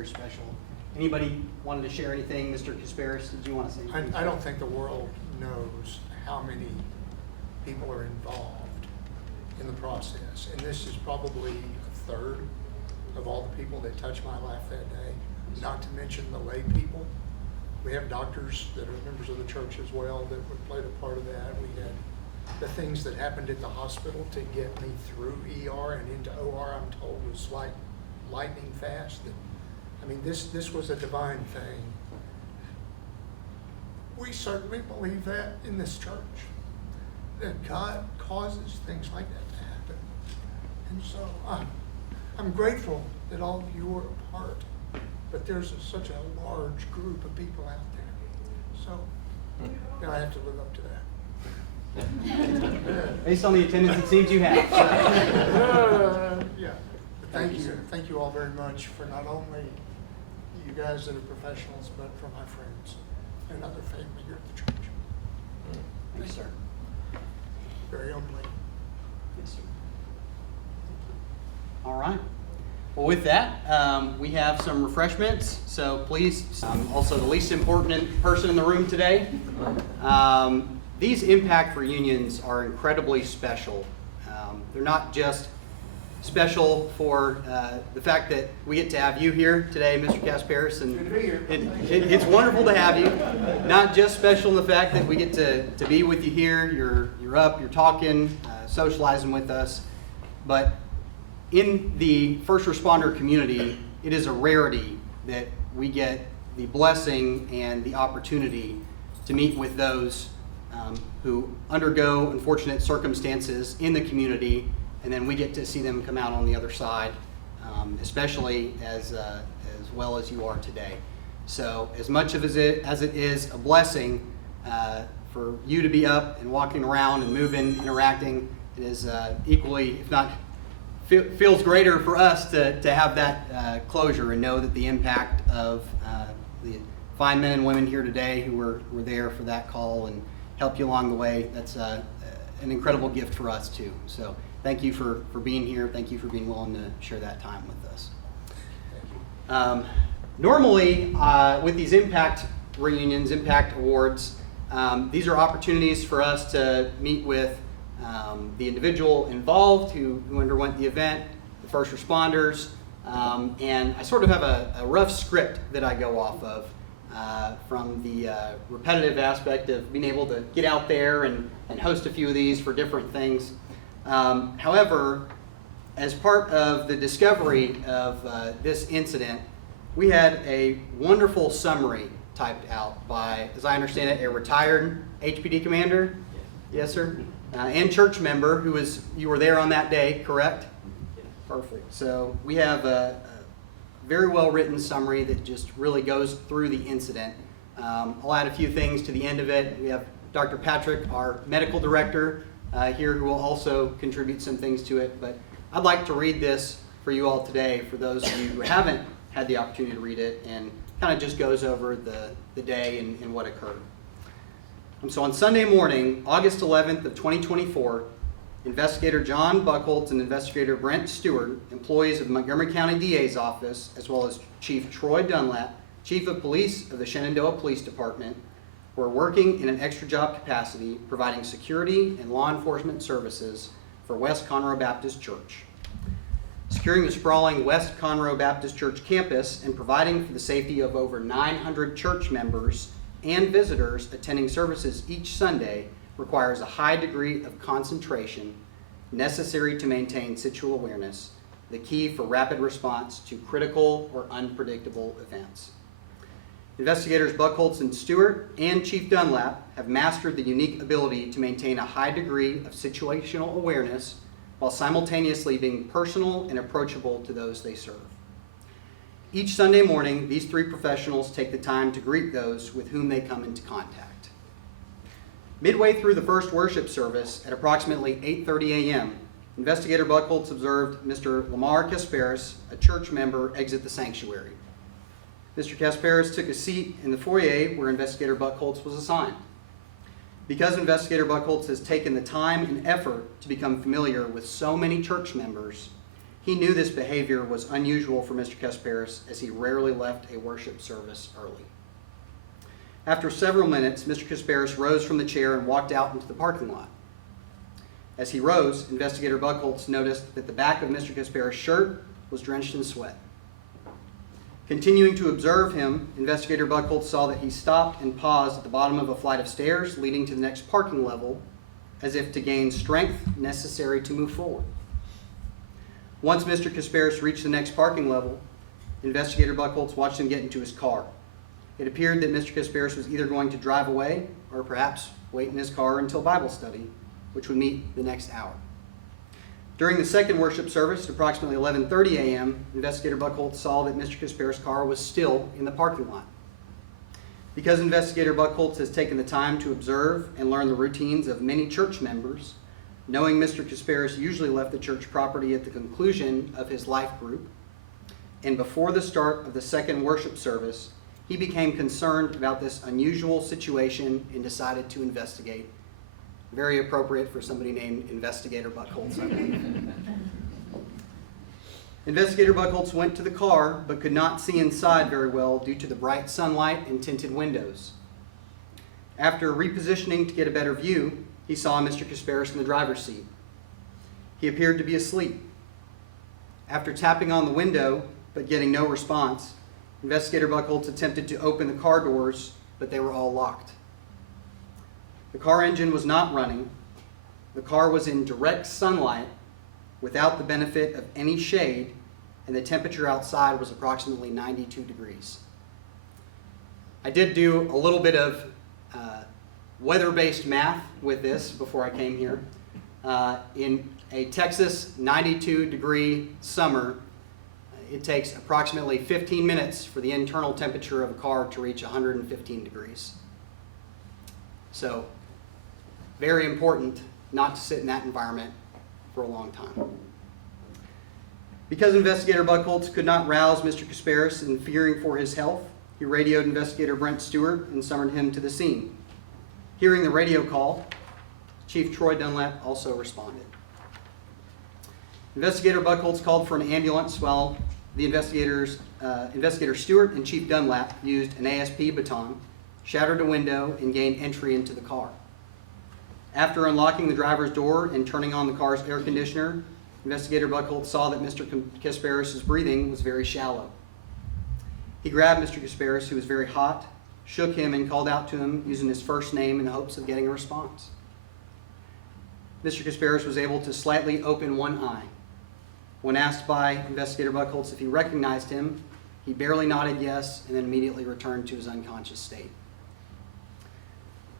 very special. Anybody wanted to share anything? Mr. Casparis, did you want to say anything? I don't think the world knows how many people are involved in the process. And this is probably a third of all the people that touched my life that day, not to mention the lay people. We have doctors that are members of the church as well that played a part of that. We had the things that happened at the hospital to get me through ER and into OR, I'm told, was like lightning fast. I mean, this was a divine thing. We certainly believe that in this church, that God causes things like that to happen. And so I'm grateful that all of you were a part, but there's such a large group of people out there. So now I have to live up to that. Based on the attendance, it seems you have. Yeah. Thank you all very much for not only you guys that are professionals, but for my friends and other family here at the church. Thank you, sir. Very humbly. Yes, sir. All right. Well, with that, we have some refreshments. So please, also the least important person in the room today. These impact reunions are incredibly special. They're not just special for the fact that we get to have you here today, Mr. Casparis, and Good to be here. It's wonderful to have you. Not just special in the fact that we get to be with you here. You're up, you're talking, socializing with us, but in the first responder community, it is a rarity that we get the blessing and the opportunity to meet with those who undergo unfortunate circumstances in the community, and then we get to see them come out on the other side, especially as well as you are today. So as much of it as it is a blessing for you to be up and walking around and moving, interacting, it is equally, if not feels greater for us to have that closure and know that the impact of the fine men and women here today who were there for that call and helped you along the way, that's an incredible gift for us too. So thank you for being here. Thank you for being willing to share that time with us. Normally, with these impact reunions, impact awards, these are opportunities for us to meet with the individual involved who underwent the event, the first responders, and I sort of have a rough script that I go off of from the repetitive aspect of being able to get out there and host a few of these for different things. However, as part of the discovery of this incident, we had a wonderful summary typed out by, as I understand it, a retired HPD commander. Yes, sir. And church member you were there on that day, correct? Yes. Perfect. So we have a very well written summary that just really goes through the incident. I'll add a few things to the end of it. We have Dr. Patrick, our medical director, here who will also contribute some things to it. But I'd like to read this for you all today, for those of you who haven't had the opportunity to read it, and kind of just goes over the day and what occurred. So on Sunday morning, August 11th of 2024, Investigator John Buckholtz and Investigator Brent Steward, employees of the Montgomery County DA's office, as well as Chief Troye Dunlap, Chief of Police of the Shenandoah Police Department, were working in an extra job capacity providing security and law enforcement services for West Conroe Baptist Church. Securing the sprawling West Conroe Baptist Church campus and providing for the safety of over 900 church members and visitors attending services each Sunday requires a high degree of concentration necessary to maintain situational awareness, the key for rapid response to critical or unpredictable events. Investigators Buckholtz and Steward and Chief Dunlap have mastered the unique ability to maintain a high degree of situational awareness while simultaneously being personal and approachable to those they serve. Each Sunday morning, these three professionals take the time to greet those with whom they come into contact. Midway through the first worship service at approximately 8:30 a.m., Investigator Buckholtz observed Mr. Lamar Casparis, a church member, exit the sanctuary. Mr. Casparis took a seat in the foyer where Investigator Buckholtz was assigned. Because Investigator Buckholtz has taken the time and effort to become familiar with so many church members, He knew this behavior was unusual for Mr. Casparis, as he rarely left a worship service early. After several minutes, Mr. Casparis rose from the chair and walked out into the parking lot. As he rose, Investigator Buckholtz noticed that the back of Mr. Casparis' shirt was drenched in sweat. Continuing to observe him, Investigator Buckholtz saw that he stopped and paused at the bottom of a flight of stairs leading to the next parking level, as if to gain strength necessary to move forward. Once Mr. Casparis reached the next parking level, Investigator Buckholtz watched him get into his car. It appeared that Mr. Casparis was either going to drive away or perhaps wait in his car until Bible study, which would meet the next hour. During the second worship service at approximately 11:30 a.m., Investigator Buckholtz saw that Mr. Casparis' car was still in the parking lot. Because Investigator Buckholtz has taken the time to observe and learn the routines of many church members, knowing Mr. Casparis usually left the church property at the conclusion of his life group, and before the start of the second worship service, he became concerned about this unusual situation and decided to investigate. Very appropriate for somebody named Investigator Buckholtz, I believe. Investigator Buckholtz went to the car, but could not see inside very well due to the bright sunlight and tinted windows. After repositioning to get a better view, he saw Mr. Casparis in the driver's seat. He appeared to be asleep. After tapping on the window, but getting no response, Investigator Buckholtz attempted to open the car doors, but they were all locked. The car engine was not running. The car was in direct sunlight without the benefit of any shade, and the temperature outside was approximately 92 degrees. I did do a little bit of weather-based math with this before I came here. In a Texas 92-degree summer, it takes approximately 15 minutes for the internal temperature of a car to reach 115 degrees. So, very important not to sit in that environment for a long time. Because Investigator Buckholtz could not rouse Mr. Casparis in fearing for his health, he radioed Investigator Brent Steward and summoned him to the scene. Hearing the radio call, Chief Troye Dunlap also responded. Investigator Buckholtz called for an ambulance while the Investigator Steward and Chief Dunlap used an ASP baton, shattered a window, and gained entry into the car. After unlocking the driver's door and turning on the car's air conditioner, Investigator Buckholtz saw that Mr. Casparis' breathing was very shallow. He grabbed Mr. Casparis, who was very hot, shook him, and called out to him using his first name in the hopes of getting a response. Mr. Casparis was able to slightly open one eye. When asked by Investigator Buckholtz if he recognized him, he barely nodded yes and then immediately returned to his unconscious state.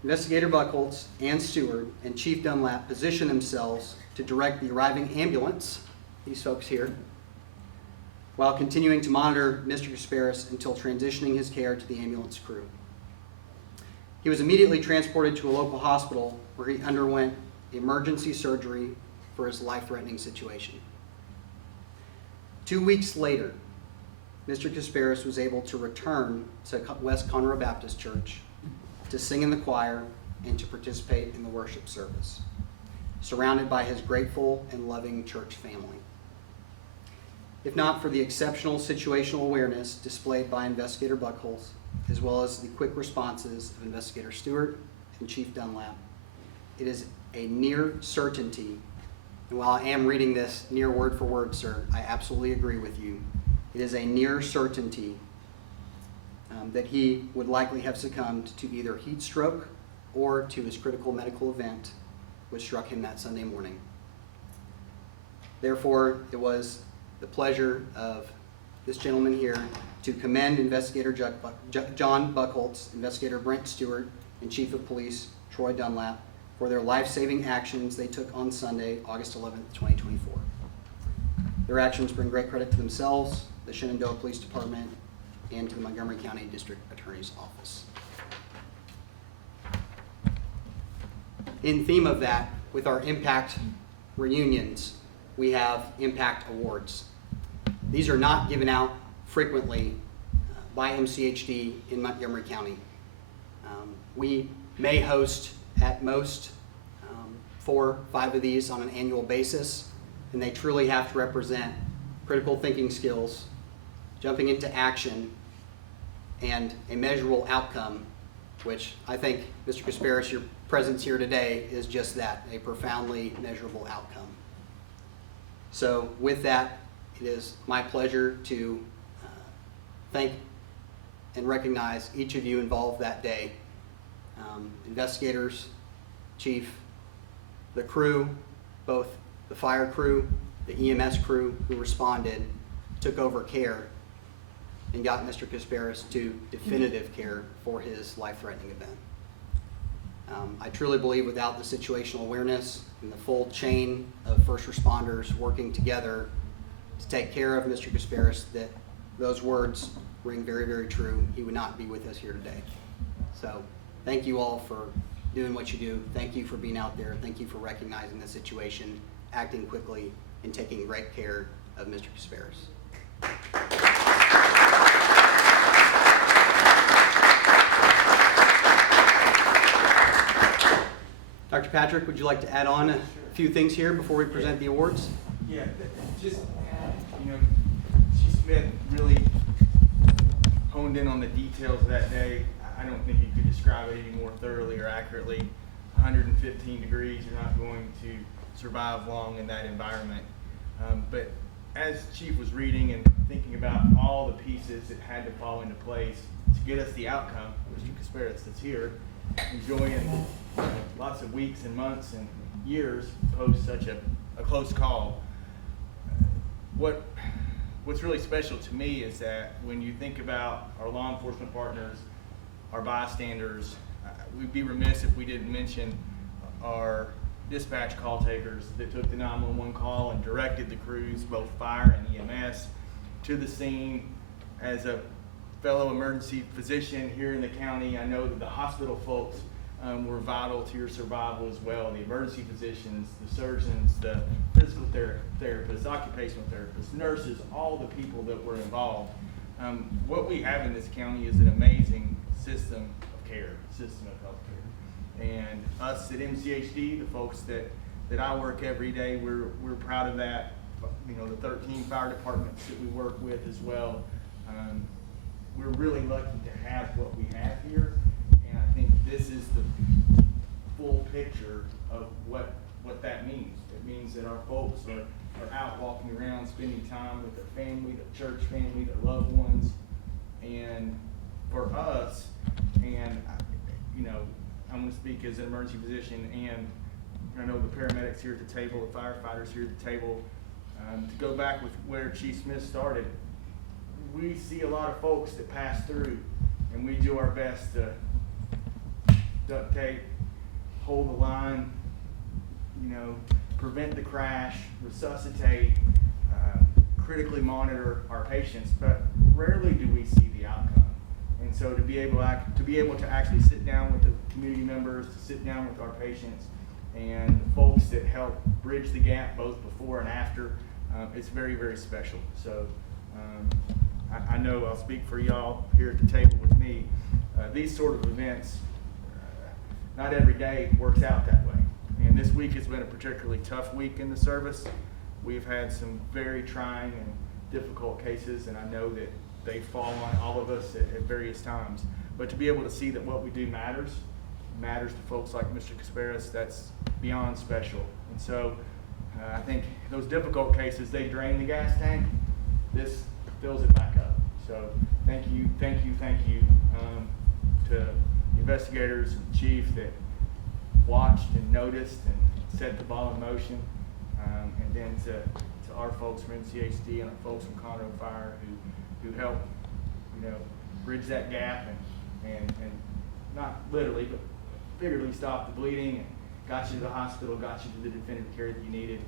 Investigator Buckholtz and Steward and Chief Dunlap positioned themselves to direct the arriving ambulance, these folks here, while continuing to monitor Mr. Casparis until transitioning his care to the ambulance crew. He was immediately transported to a local hospital where he underwent emergency surgery for his life-threatening situation. 2 weeks later, Mr. Casparis was able to return to West Conroe Baptist Church to sing in the choir and to participate in the worship service, surrounded by his grateful and loving church family. If not for the exceptional situational awareness displayed by Investigator Buckholtz, as well as the quick responses of Investigator Steward and Chief Dunlap, it is a near certainty, and while I am reading this near word for word, sir, I absolutely agree with you. It is a near certainty that he would likely have succumbed to either heat stroke or to his critical medical event, which struck him that Sunday morning. Therefore, it was the pleasure of this gentleman here to commend Investigator John Buckholtz, Investigator Brent Steward, and Chief of Police Troye Dunlap for their life-saving actions they took on Sunday, August 11th, 2024. Their actions bring great credit to themselves, the Shenandoah Police Department, and to the Montgomery County District Attorney's Office. In theme of that, with our impact reunions, we have impact awards. These are not given out frequently by MCHD in Montgomery County. We may host at most 4 or 5 of these on an annual basis, and they truly have to represent critical thinking skills, jumping into action, and a measurable outcome, which I think, Mr. Casparis, your presence here today is just that, a profoundly measurable outcome. So with that, it is my pleasure to thank and recognize each of you involved that day. Investigators, chief, the crew, both the fire crew, the EMS crew who responded, took over care, and got Mr. Casparis to definitive care for his life-threatening event. I truly believe without the situational awareness and the full chain of first responders working together to take care of Mr. Casparis, that those words ring very, very true. He would not be with us here today. So thank you all for doing what you do. Thank you for being out there. Thank you for recognizing the situation, acting quickly, and taking great care of Mr. Casparis. Dr. Patrick, would you like to add on a few things here before we present the awards? Yeah, just, Chief Smith really honed in on the details of that day. I don't think you could describe it any more thoroughly or accurately. 115 degrees, you're not going to survive long in that environment. But as Chief was reading and thinking about all the pieces that had to fall into place to get us the outcome, Mr. Casparis that's here, enjoying lots of weeks and months and years post such a close call. What's really special to me is that when you think about our law enforcement partners, our bystanders, we'd be remiss if we didn't mention our dispatch call takers that took the 911 call and directed the crews, both fire and EMS, to the scene. As a fellow emergency physician here in the county, I know that the hospital folks were vital to your survival as well. The emergency physicians, the surgeons, the physical therapists, occupational therapists, nurses, all the people that were involved. What we have in this county is an amazing system of care, system of health care. And us at MCHD, the folks that I work every day, we're proud of that. The 13 fire departments that we work with as well. We're really lucky to have what we have here. And I think this is the full picture of what that means. It means that our folks are out walking around, spending time with their family, their church family, their loved ones. And for us, and I'm going to speak as an emergency physician, and I know the paramedics here at the table, the firefighters here at the table, to go back with where Chief Smith started, we see a lot of folks that pass through, and we do our best to duct tape, hold the line, prevent the crash, resuscitate, critically monitor our patients, but rarely do we see the outcome. And so to be able to actually sit down with the community members, to sit down with our patients, and the folks that help bridge the gap both before and after, it's very, very special. So I know I'll speak for y'all here at the table with me. These sort of events, not every day works out that way. And this week has been a particularly tough week in the service. We've had some very trying and difficult cases, and I know that they fall on all of us at various times. But to be able to see that what we do matters to folks like Mr. Casparis, that's beyond special. And so I think those difficult cases, they drain the gas tank. This fills it back up. So thank you to investigators and chief that watched and noticed and set the ball in motion, and then to our folks from MCHD and our folks from Conroe Fire who helped bridge that gap and not literally but figuratively stop the bleeding and got you to the hospital, got you to the definitive care that you needed.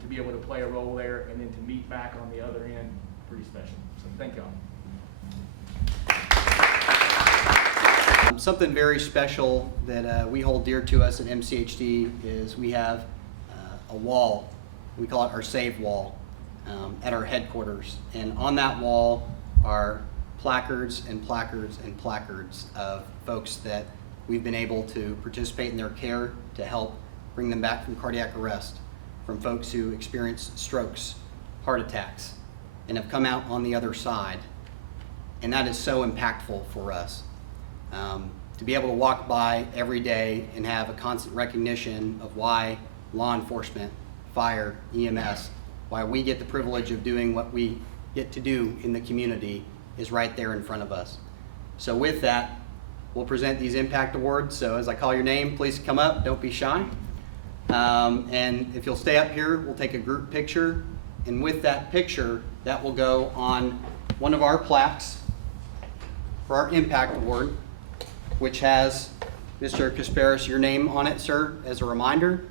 To be able to play a role there and then to meet back on the other end, pretty special. So thank y'all. Something very special that we hold dear to us at MCHD is we have a wall. We call it our save wall at our headquarters. And on that wall are placards and placards and placards of folks that we've been able to participate in their care to help bring them back from cardiac arrest, from folks who experience strokes, heart attacks, and have come out on the other side. And that is so impactful for us. To be able to walk by every day and have a constant recognition of why law enforcement, fire, EMS, why we get the privilege of doing what we get to do in the community is right there in front of us. So with that, we'll present these impact awards. So as I call your name, please come up, don't be shy. And if you'll stay up here, we'll take a group picture. And with that picture, that will go on one of our plaques for our impact award, which has Mr. Casparis, your name on it, sir, as a reminder.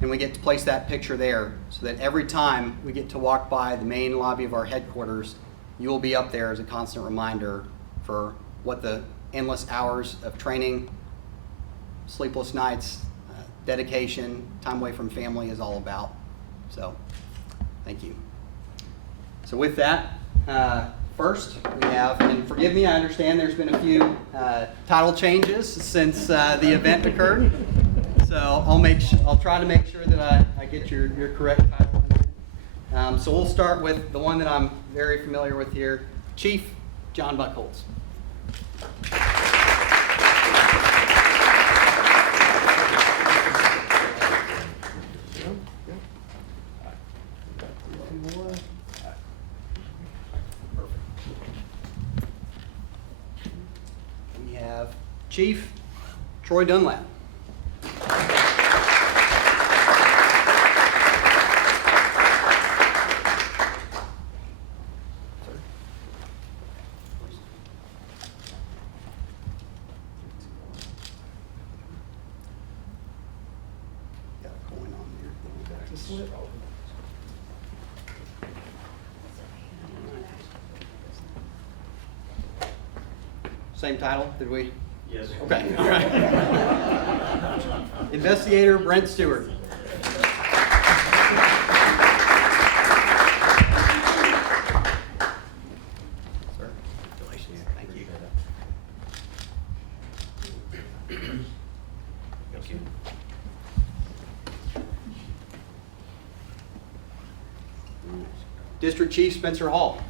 And we get to place that picture there so that every time we get to walk by the main lobby of our headquarters, you will be up there as a constant reminder for what the endless hours of training, sleepless nights, dedication, time away from family is all about. So, thank you. So with that, first we have, and forgive me, I understand there's been a few title changes since the event occurred. So I'll try to make sure that I get your correct title. So we'll start with the one that I'm very familiar with here, Chief John Buckholtz. We have Chief Troye Dunlap. Same title, did we? Yes. Okay, all right. Investigator Brent Steward. Sir, congratulations. Thank you. Thank you. District Chief Spencer Hall.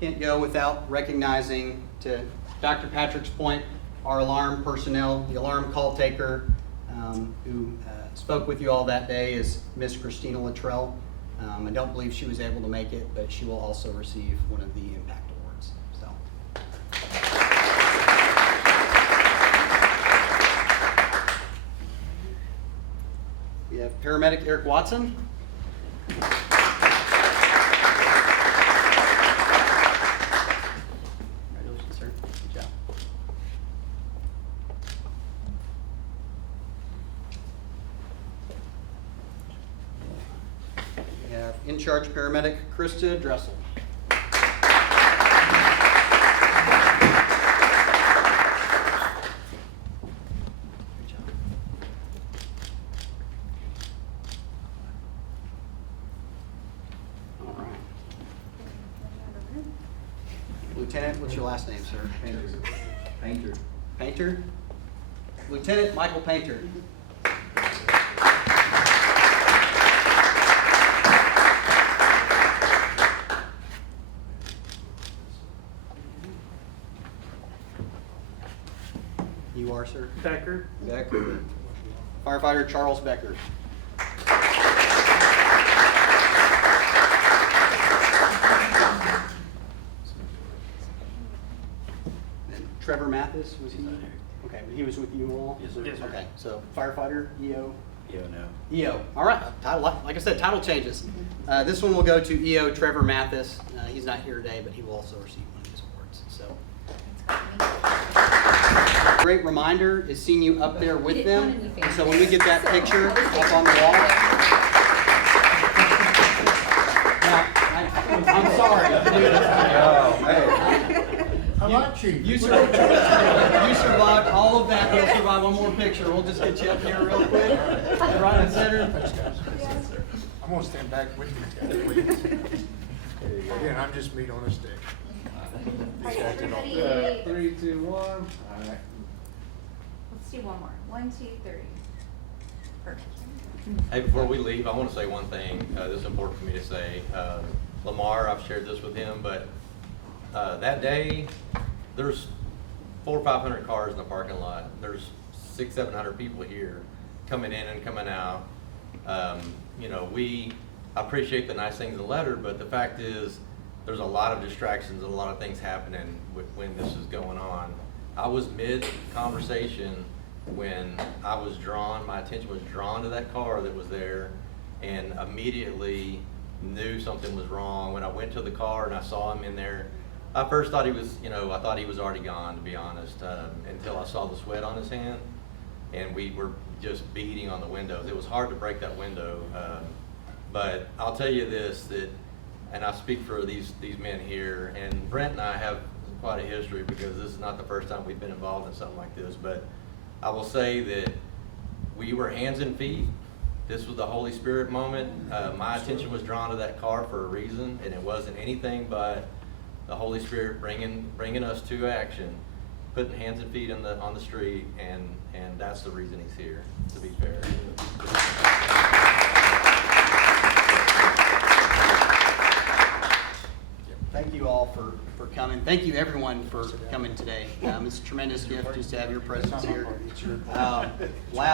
Can't go without recognizing, to Dr. Patrick's point, our alarm personnel. The alarm call taker who spoke with you all that day is Miss Christina Luttrell. I don't believe she was able to make it, but she will also receive one of the impact awards. So. We have paramedic Eric Watson. Congratulations, sir. Good job. We have in-charge paramedic Krista Dressel. Good job. All right. Lieutenant, what's your last name, sir? Painter. Painter? Lieutenant Michael Painter. You are, sir? Becker. Becker. Firefighter Charles Becker. And Trevor Mathis, was he? Okay, but he was with you all? Yes, sir. Yes, sir. Okay, so firefighter, EO? Yeah, no. EO. All right. Title, like I said, title changes. This one will go to EO Trevor Mathis. He's not here today, but he will also receive one of these awards. So, great reminder is seeing you up there with them. So when we get that picture up on the wall. Now, I'm sorry to do this. I like Chief. You survived all of that. You'll survive one more picture. We'll just get you up here real quick. Right in center. I'm gonna stand back with you, Ted, please. Again, I'm just meat on a stick. Alright, everybody, Yeah, 3, 2, 1. All right. let's do one more. 1, 2, 3. Perfect. Hey, before we leave, I want to say one thing. This is important for me to say. Lamar, I've shared this with him, but that day, there's 400 or 500 cars in the parking lot. There's 600, 700 people here coming in and coming out. You know, I appreciate the nice things in the letter, but the fact is, there's a lot of distractions and a lot of things happening when this is going on. I was mid-conversation when my attention was drawn to that car that was there, and immediately knew something was wrong. When I went to the car and I saw him in there, I first thought he was, I thought he was already gone, to be honest, until I saw the sweat on his hand, and we were just beating on the windows. It was hard to break that window, but I'll tell you this, and I speak for these men here, and Brent and I have quite a history because this is not the first time we've been involved in something like this, but I will say that we were hands and feet. This was the Holy Spirit moment. My attention was drawn to that car for a reason, and it wasn't anything but the Holy Spirit bringing us to action, putting hands and feet on the street, and that's the reason he's here, to be fair. Thank you all for coming. Thank you everyone for coming today. It's a tremendous gift just to have your presence here. Last